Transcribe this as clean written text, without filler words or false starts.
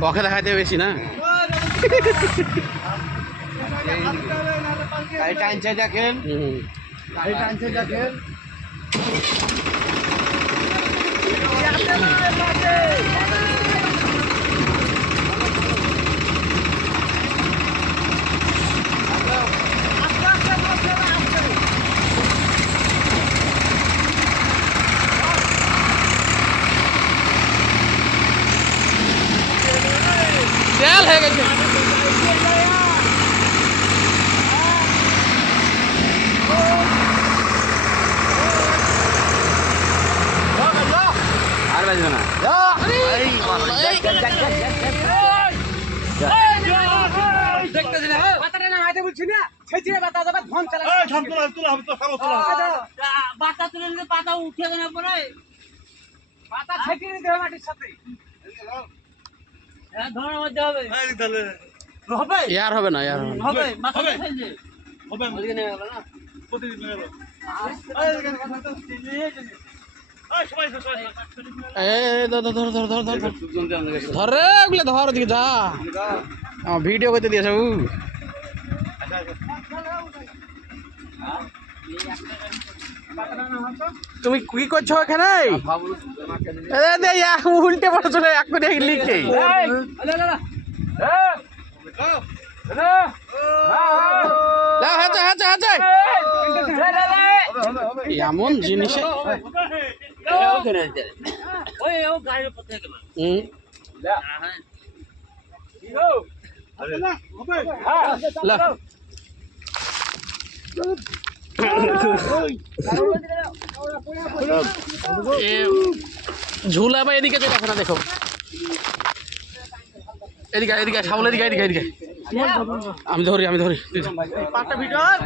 পক্ষে দেখাইতে বেশি না টানছে দেখেন টানছে দেখেন তেল হয়ে গেছে আর বাজবে না পাতা তুলে নিলে পাতা উঠে গেলে পরে পাতা ছেঁচিয়ে নিতে হবে মাটির সাথে ধরার মধ্যে হবে হবে ইয়ার হবে না ইয়ার হবে মাথা ফেলছে হবে ওদিকে নেমে গেল না প্রতিদিন নেবে ধর ধর ধর ধর ধর ধর ধর রে ওগুলো ধর ওদিকে যা ভিডিও করতে দিয়েছে ও তুমি কি করছো এখানে উল্টে পড়েছিল এক্ষুনি লিখে এমন জিনিসে ঝুলা বা এদিকে দেখো না দেখো এদিকে এদিকে সামনে এদিকে এদিকে এদিকে আমি ধরি পাটা ভিতর